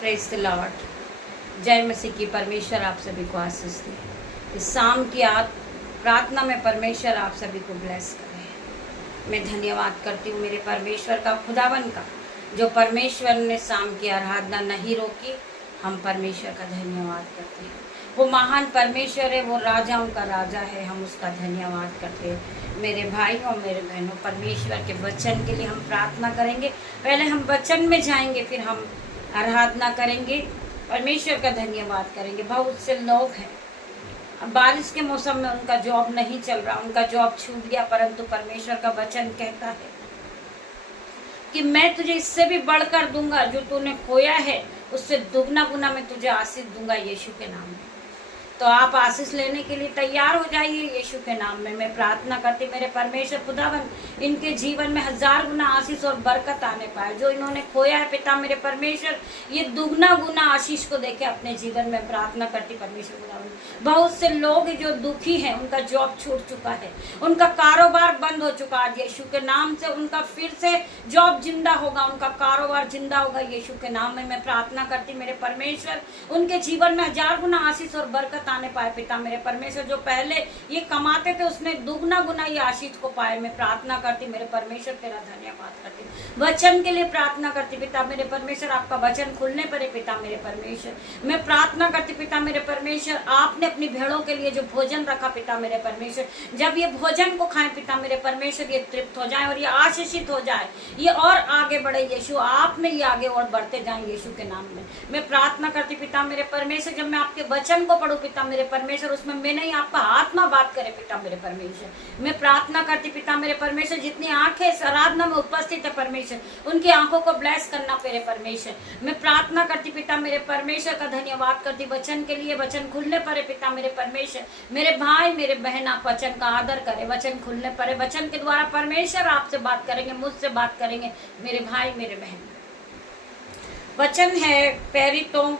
Praise the Lord. जय मसीह की। परमेश्वर आप सभी को आशीष दे। इस शाम की प्रार्थना में परमेश्वर आप सभी को ब्लेस करे। मैं धन्यवाद करती हूँ मेरे परमेश्वर का, खुदावन का, जो परमेश्वर ने शाम की आराधना नहीं रोकी। हम परमेश्वर का धन्यवाद करते हैं। वो महान परमेश्वर है, वो राजाओं का राजा है, हम उसका धन्यवाद करते हैं। मेरे भाई और मेरे बहनों, परमेश्वर के वचन के लिए हम प्रार्थना करेंगे। पहले हम वचन में जाएंगे, फिर हम आराधना करेंगे, परमेश्वर का धन्यवाद करेंगे। बहुत से लोग हैं, अब बारिश के मौसम में उनका जॉब नहीं चल रहा, उनका जॉब छूट गया, परंतु परमेश्वर का वचन कहता है कि मैं तुझे इससे भी बढ़कर दूंगा, जो तूने खोया है उससे दुगना गुना मैं तुझे आशीष दूंगा यीशु के नाम में। तो आप आशीष लेने के लिए तैयार हो जाइए यीशु के नाम में। मैं प्रार्थना करती मेरे परमेश्वर खुदावन इनके जीवन में 1000 गुना आशीष और बरकत आने पाए। जो इन्होंने खोया है पिता मेरे परमेश्वर, ये दुगना गुना आशीष को देखे अपने जीवन में। प्रार्थना करती परमेश्वर खुदावन, बहुत से लोग जो दुखी हैं, उनका जॉब छूट चुका है, उनका कारोबार बंद हो चुका है, यीशु के नाम से उनका फिर से जॉब जिंदा होगा, उनका कारोबार जिंदा होगा यीशु के नाम में। मैं प्रार्थना करती मेरे परमेश्वर उनके जीवन में 1000 गुना आशीष और बरकत आने पाए पिता मेरे परमेश्वर। जो पहले ये कमाते थे उसने दुगना गुना ये आशीष को पाए। मैं प्रार्थना करती मेरे परमेश्वर, तेरा धन्यवाद करती। वचन के लिए प्रार्थना करती पिता मेरे परमेश्वर, आपका वचन खुलने पर है पिता मेरे परमेश्वर। मैं प्रार्थना करती पिता मेरे परमेश्वर, आपने अपनी भेड़ों के लिए जो भोजन रखा पिता मेरे परमेश्वर, जब ये भोजन को खाएं पिता मेरे परमेश्वर, ये तृप्त हो जाए और ये आशीषित हो जाए, ये और आगे बढ़े यीशु, आप में ये आगे और बढ़ते जाएं यीशु के नाम में। मैं प्रार्थना करती पिता मेरे परमेश्वर, जब मैं आपके वचन को पढ़ूं पिता मेरे परमेश्वर, उसमें मैं नहीं, आपका आत्मा बात करे पिता मेरे परमेश्वर। मैं प्रार्थना करती पिता मेरे परमेश्वर, जितनी आंखें इस आराधना में उपस्थित है परमेश्वर, उनकी आंखों को ब्लेस करना मेरे परमेश्वर। मैं प्रार्थना करती पिता मेरे परमेश्वर का धन्यवाद करती वचन के लिए। वचन खुलने पर है पिता मेरे परमेश्वर, मेरे भाई मेरे बहन आप वचन का आदर करें। वचन खुलने पर है, वचन के द्वारा परमेश्वर आपसे बात करेंगे, मुझसे बात करेंगे मेरे भाई मेरे बहन। वचन है पैरितों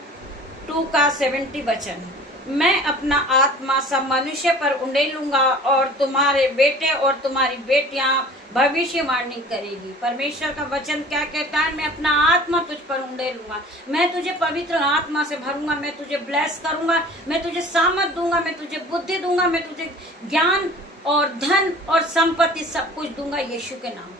2 का 70 वचन, मैं अपना आत्मा सब मनुष्य पर उंडेलूंगा और तुम्हारे बेटे और तुम्हारी बेटियां भविष्यवाणी करेगी। परमेश्वर का वचन क्या कहता है? मैं अपना आत्मा तुझ पर उंडेलूंगा, मैं तुझे पवित्र आत्मा से भरूंगा, मैं तुझे ब्लेस करूंगा, मैं तुझे सामर्थ दूंगा, मैं तुझे बुद्धि दूंगा, मैं तुझे ज्ञान और धन और संपत्ति सब कुछ दूंगा यीशु के नाम में।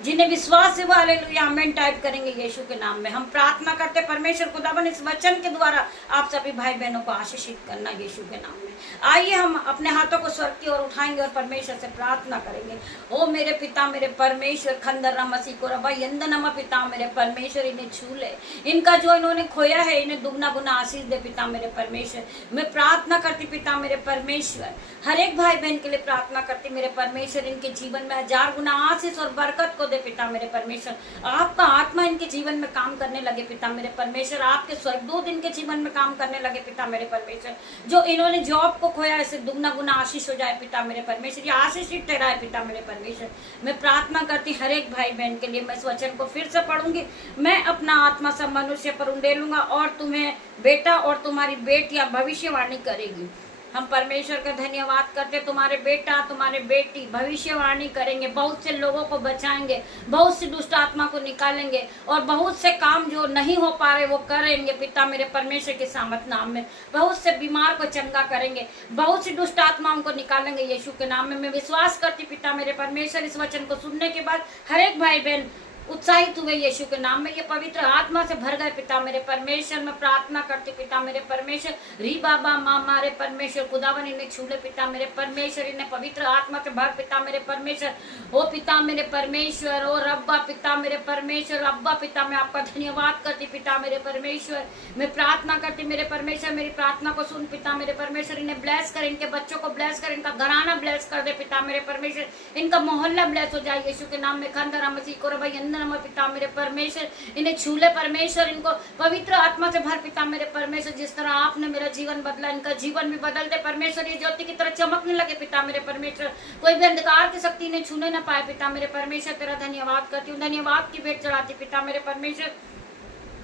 जिन्हें विश्वास है वो हालेलुया आमीन टाइप करेंगे यीशु के नाम में। हम प्रार्थना करते परमेश्वर खुदावन इस वचन के द्वारा आप सभी भाई बहनों को आशीषित करना यीशु के नाम में। आइए हम अपने हाथों को स्वर्ग की ओर उठाएंगे और परमेश्वर से प्रार्थना करेंगे। ओ मेरे पिता मेरे परमेश्वर, खंदर मसीह को रबा यंदनमा पिता मेरे परमेश्वर, इन्हें छू ले, इनका जो इन्होंने खोया है इन्हें दुगना गुना आशीष दे पिता मेरे परमेश्वर। मैं प्रार्थना करती पिता मेरे परमेश्वर, हर एक भाई बहन के लिए प्रार्थना करती मेरे परमेश्वर, इनके जीवन में 1000 गुना आशीष और बरकत को दे पिता मेरे परमेश्वर। आपका आत्मा इनके जीवन में काम करने लगे पिता मेरे परमेश्वर, आपके स्वर्गदूत इनके जीवन में काम करने लगे पिता मेरे परमेश्वर। जो इन्होंने जॉब को खोया इसे दुगना गुना आशीष हो जाए पिता मेरे परमेश्वर, ये आशीषित ठहराए पिता मेरे परमेश्वर। मैं प्रार्थना करती हर एक भाई बहन के लिए। मैं इस वचन को फिर से पढ़ूंगी, मैं अपना आत्मा सब मनुष्य पर उंडेलूंगा और तुम्हें बेटा और तुम्हारी बेटियां भविष्यवाणी करेगी। हम परमेश्वर का धन्यवाद करते, तुम्हारे बेटा तुम्हारे बेटी भविष्यवाणी करेंगे, बहुत से लोगों को बचाएंगे, बहुत सी दुष्ट आत्मा को निकालेंगे और बहुत से काम जो नहीं हो पा रहे वो करेंगे पिता मेरे परमेश्वर के सामर्थ नाम में। बहुत से बीमार को चंगा करेंगे, बहुत सी दुष्ट आत्माओं को निकालेंगे यीशु के नाम में। मैं विश्वास करती पिता मेरे परमेश्वर, इस वचन को सुनने के बाद हर एक भाई बहन उत्साहित हुए यीशु के नाम में, ये पवित्र आत्मा से भर गए पिता मेरे परमेश्वर। मैं प्रार्थना करती पिता मेरे परमेश्वर, री बाबा माँ मारे परमेश्वर खुदावन इन्हें छूले पिता मेरे परमेश्वर, इन्हें पवित्र आत्मा से भर पिता मेरे परमेश्वर। ओ पिता मेरे परमेश्वर, ओ रब्बा पिता मेरे परमेश्वर, अब्बा पिता मैं आपका धन्यवाद करती पिता मेरे परमेश्वर। मैं प्रार्थना करती मेरे परमेश्वर, मेरी प्रार्थना को सुन पिता मेरे परमेश्वर, इन्हें ब्लेस कर, इनके बच्चों को ब्लेस कर, इनका घराना ब्लेस कर दे पिता मेरे परमेश्वर, इनका मोहल्ला ब्लेस हो जाए यीशु के नाम में। खंदर मसीह को रबा पिता मेरे परमेश्वर, इन्हें छूले परमेश्वर, इनको पवित्र आत्मा से भर पिता मेरे परमेश्वर। जिस तरह आपने मेरा जीवन बदला, इनका जीवन भी बदल दे परमेश्वर, ये ज्योति की तरह चमकने लगे पिता मेरे परमेश्वर, कोई भी अंधकार की शक्ति इन्हें छूने न पाए पिता मेरे परमेश्वर। तेरा धन्यवाद करती हूँ, धन्यवाद की भेंट चढ़ाती पिता मेरे परमेश्वर।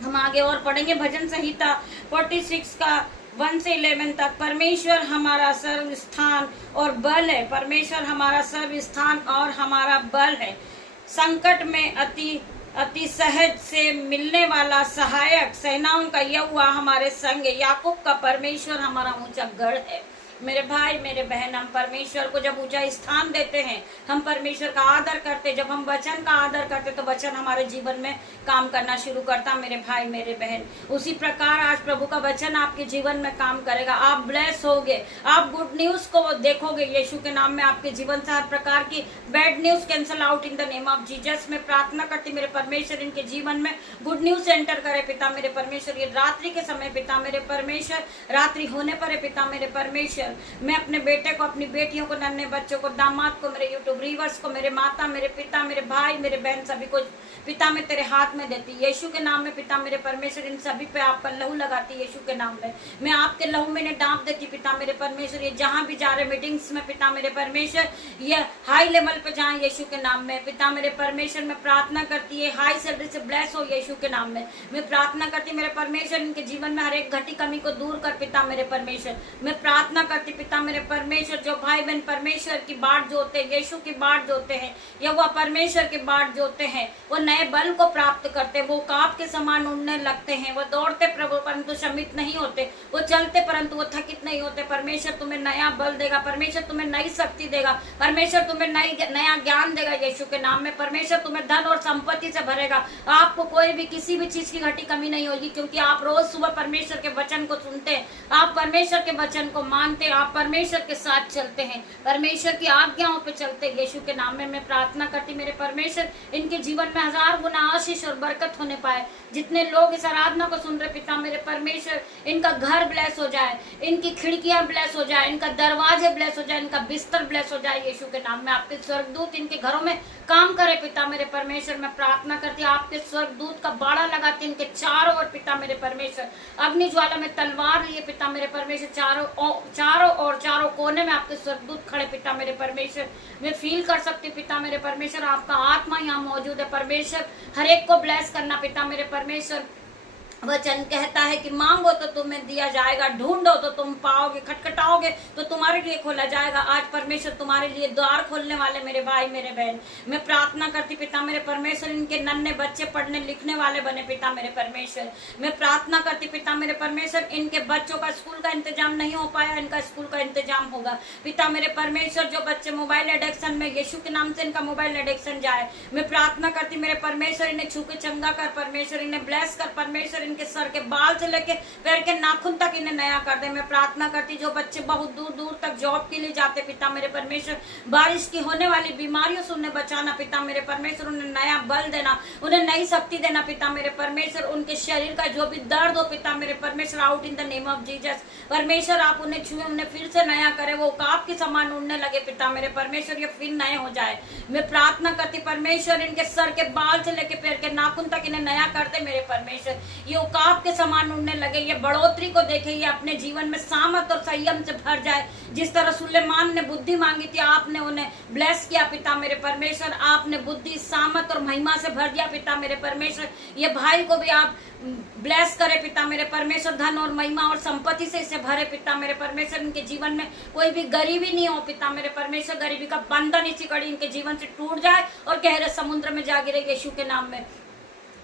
हम आगे और पढ़ेंगे भजन संहिता 46 का 1 से 11 तक। परमेश्वर हमारा सर्व स्थान और बल है, परमेश्वर हमारा सर्व स्थान और हमारा बल है, संकट में अति अति सहज से मिलने वाला सहायक, सेनाओं का यहोवा हमारे संग है। याकूब का परमेश्वर हमारा ऊंचा गढ़ है। मेरे भाई मेरे बहन, हम परमेश्वर को जब ऊंचा स्थान देते हैं, हम परमेश्वर का आदर करते, जब हम वचन का आदर करते, तो वचन हमारे जीवन में काम करना शुरू करता। मेरे भाई मेरे बहन, उसी प्रकार आज प्रभु का वचन आपके जीवन में काम करेगा। आप ब्लेस होगे, आप गुड न्यूज को देखोगे यीशु के नाम में। आपके जीवन से हर प्रकार की bad news cancel out in the name of Jesus. में प्रार्थना करती मेरे परमेश्वर इनके जीवन में गुड न्यूज एंटर करे पिता मेरे परमेश्वर। ये रात्रि के समय पिता मेरे परमेश्वर, रात्रि होने पर पिता मेरे परमेश्वर, मैं अपने बेटे को, अपनी बेटियों को, नन्हे बच्चों को, दामाद को, मेरे यूट्यूब व्यूअर्स को, मेरे माता, मेरे पिता, मेरे भाई, मेरे बहन, सभी को पिता में तेरे हाथ में देती यीशु के नाम में। पिता मेरे परमेश्वर, इन सभी पे आपका लहू लगाती यीशु के नाम में। मैं आपके लहू में इन्हें डांप देती पिता मेरे परमेश्वर। ये जहां भी जा रहे मीटिंग्स में पिता मेरे परमेश्वर, ये हाई लेवल पे जाए यीशु के नाम में। पिता मेरे परमेश्वर, मैं प्रार्थना करती है हाई सैलरी से ब्लेस हो यीशु के नाम में। मैं प्रार्थना करती मेरे परमेश्वर, इनके जीवन में हर एक घटी कमी को दूर कर पिता मेरे परमेश्वर। मैं प्रार्थना करती पिता मेरे परमेश्वर, जो भाई बहन परमेश्वर की बाट जोते हैं, यीशु की बाट जोते हैं, या वह परमेश्वर की बाट जोते हैं, वो नए बल को प्राप्त करते, वो काप के समान उड़ने लगते हैं। वो दौड़ते प्रभु परंतु शमित नहीं होते, वो चलते परंतु वो थकित नहीं होते। परमेश्वर तुम्हें नया बल देगा, परमेश्वर तुम्हें नई शक्ति देगा, परमेश्वर तुम्हें नया ज्ञान देगा यीशु के नाम में। परमेश्वर तुम्हें धन और संपत्ति से भरेगा। आपको कोई भी किसी भी चीज की घटी कमी नहीं होगी, क्योंकि आप रोज सुबह परमेश्वर के वचन को सुनते हैं, आप परमेश्वर के वचन को मानते हैं, आप परमेश्वर के साथ चलते हैं, परमेश्वर की आज्ञाओं पे चलते हैं यीशु के नाम में। मैं प्रार्थना करती मेरे परमेश्वर, इनके जीवन में 1000 गुना आशीष और बरकत होने पाए। जितने लोग इस आराधना को सुन रहे पिता मेरे परमेश्वर, इनका घर ब्लेस हो जाए, इनकी खिड़कियां ब्लेस हो जाए, इनका दरवाजे ब्लेस हो जाए, इनका बिस्तर ब्लेस हो जाए यीशु के नाम में। आपके स्वर्गदूत इनके घरों में काम करे पिता मेरे परमेश्वर। मैं प्रार्थना करती आपके स्वर्गदूत का बाड़ा लगाती इनके चारों ओर पिता मेरे परमेश्वर। अग्नि ज्वाला में तलवार लिए पिता मेरे परमेश्वर, चारों कोने में आपके स्वर्गदूत खड़े पिता मेरे परमेश्वर। मैं फील कर सकती पिता मेरे परमेश्वर, आपका आत्मा यहाँ मौजूद है परमेश्वर। हर एक को ब्लेस करना पिता मेरे परमेश्वर। वचन कहता है कि मांगो तो तुम्हें दिया जाएगा, ढूंढो तो तुम पाओगे, खटखटाओगे तो तुम्हारे लिए खोला जाएगा। आज परमेश्वर तुम्हारे लिए द्वार खोलने वाले मेरे भाई मेरे बहन। मैं प्रार्थना करती पिता मेरे परमेश्वर, इनके नन्हे बच्चे पढ़ने लिखने वाले बने पिता मेरे परमेश्वर। मैं प्रार्थना करती पिता मेरे परमेश्वर, इनके बच्चों का स्कूल का इंतजाम नहीं हो पाया, इनका स्कूल का इंतजाम होगा पिता मेरे परमेश्वर। जो बच्चे मोबाइल एडिक्शन में, यीशु के नाम से इनका मोबाइल एडिक्शन जाए। मैं प्रार्थना करती मेरे परमेश्वर, इन्हें छू के चंगा कर परमेश्वर, इन्हें ब्लेस कर परमेश्वर, इनके सर के बाल से लेके पैर के नाखून तक इन्हें नया कर दे। मैं प्रार्थना करती जो बच्चे बहुत दूर दूर तक जॉब के लिए जाते पिता मेरे परमेश्वर, बारिश की होने वाली बीमारियों से उन्हें बचाना पिता मेरे परमेश्वर, उन्हें नया बल देना, उन्हें नई शक्ति देना पिता मेरे परमेश्वर। उनके शरीर का जो भी दर्द हो पिता मेरे परमेश्वर, out in the name of Jesus परमेश्वर। आप उन्हें छुए, उन्हें फिर से नया करे, वो काप के समान उड़ने लगे पिता मेरे परमेश्वर, ये फिर नए हो जाए। मैं प्रार्थना करती परमेश्वर, इनके सर के बाल से लेके पैर के नाखून तक इन्हें नया कर दे मेरे परमेश्वर। ये काप के समान उड़ने लगे, ये बढ़ोतरी को देखे, ये अपने जीवन में सामर्थ और संयम से भर जाए। जिस तरह सुलेमान ने बुद्धि मांगी थी, आपने उन्हें ब्लेस किया पिता मेरे परमेश्वर। आपने बुद्धि, सामर्थ और महिमा से भर दिया पिता मेरे परमेश्वर। ये भाई को भी आप ब्लेस करे पिता मेरे परमेश्वर, धन और महिमा और संपत्ति से इसे भरे पिता मेरे परमेश्वर। इनके जीवन में कोई भी गरीबी नहीं हो पिता मेरे परमेश्वर, गरीबी का बंधन इसी कड़ी इनके जीवन से टूट जाए और गहरे समुद्र में जा गिरे यीशु के नाम में।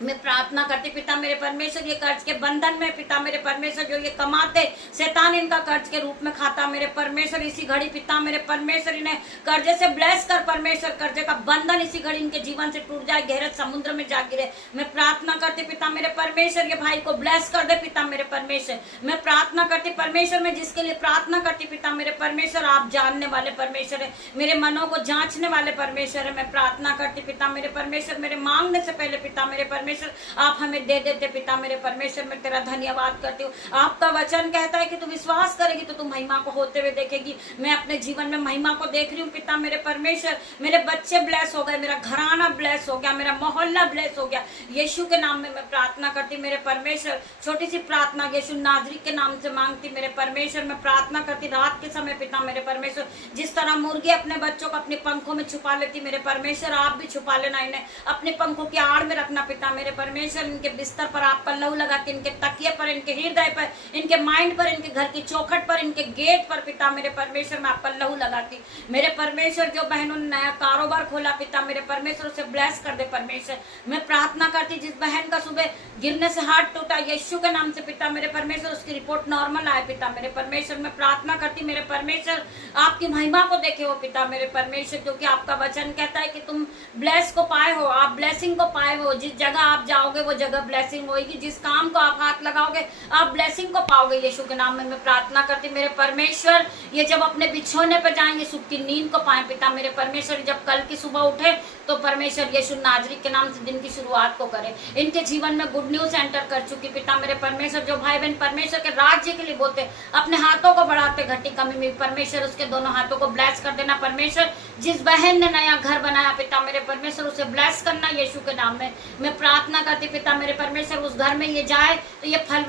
मैं प्रार्थना करती पिता मेरे परमेश्वर, ये कर्ज के बंधन में पिता मेरे परमेश्वर जो ये कमाते, शैतान इनका कर्ज के रूप में खाता मेरे परमेश्वर। इसी घड़ी पिता मेरे परमेश्वर इन्हें कर्जे से ब्लेस कर परमेश्वर, कर्जे का बंधन इसी घड़ी इनके जीवन से टूट जाए, गहरे समुद्र में जा गिरे। मैं प्रार्थना करती पिता मेरे परमेश्वर, ये भाई को ब्लेस कर दे पिता मेरे परमेश्वर। मैं प्रार्थना करती परमेश्वर, मैं जिसके लिए प्रार्थना करती पिता मेरे परमेश्वर, आप जानने वाले परमेश्वर है, मेरे मनों को जांचने वाले परमेश्वर है। मैं प्रार्थना करती पिता मेरे परमेश्वर, मेरे मांगने से पहले पिता मेरे परमेश्वर आप हमें दे देते पिता मेरे परमेश्वर। मैं तेरा धन्यवाद करती हूँ। आपका वचन कहता है कि तू विश्वास करेगी तो तू महिमा को होते हुए देखेगी। मैं अपने जीवन में महिमा को देख रही हूँ पिता मेरे परमेश्वर। मेरे बच्चे ब्लेस हो गए, मेरा घराना ब्लेस हो गया, मेरा मोहल्ला ब्लेस हो गया यीशु के नाम में। मैं प्रार्थना करती मेरे परमेश्वर, छोटी सी प्रार्थना यीशु नाजरी के नाम से मांगती मेरे परमेश्वर। मैं प्रार्थना करती रात के समय पिता मेरे परमेश्वर, जिस तरह मुर्गी अपने बच्चों को अपने पंखों में छुपा लेती मेरे परमेश्वर, आप भी छुपा लेना, इन्हें अपने पंखों की आड़ में रखना पिता मेरे परमेश्वर इनके बिस्तर पर आपका लहू लगा के, इनके तकिए पर, इनके हृदय पर, इनके माइंड पर, इनके घर की चौखट पर, इनके गेट पर पिता मेरे परमेश्वर में आपका लहू लगा के, मेरे परमेश्वर जो बहनों ने नया कारोबार खोला पिता मेरे परमेश्वर उसे ब्लेस कर दे परमेश्वर। मैं प्रार्थना करती जिस बहन का सुबह गिरने से हाथ टूटा यीशु के नाम से पिता मेरे परमेश्वर उसकी रिपोर्ट नॉर्मल आए पिता मेरे परमेश्वर। मैं प्रार्थना करती मेरे परमेश्वर आपकी महिमा को देखे हो पिता मेरे परमेश्वर, क्योंकि आपका वचन कहता है कि तुम ब्लेस को पाए हो, आप ब्लेसिंग को पाए हो। जिस जगह आप जाओगे वो जगह ब्लेसिंग होगी, जिस काम को आप हाथ लगाओगे आप ब्लेसिंग को पाओगे यीशु के नाम में। मैं प्रार्थना करती मेरे परमेश्वर ये जब अपने बिछोने पे जाएंगे सुख की नींद को पाए पिता मेरे परमेश्वर। जब कल की सुबह उठे तो परमेश्वर यीशु नाजरी के नाम से दिन की शुरुआत को करे। इनके जीवन में गुड न्यूज एंटर कर चुकी पिता मेरे परमेश्वर। जो भाई बहन परमेश्वर के राज्य के लिए बोलते अपने हाथों को बढ़ाते घटी कमी में परमेश्वर उसके दोनों हाथों को ब्लेस कर देना परमेश्वर। जिस बहन ने नया घर बनाया पिता मेरे परमेश्वर उसे ब्लेस करना यीशु के नाम में। मैं प्रार्थना करती पिता मेरे परमेश्वर उस घर में ये जाए तो ये फल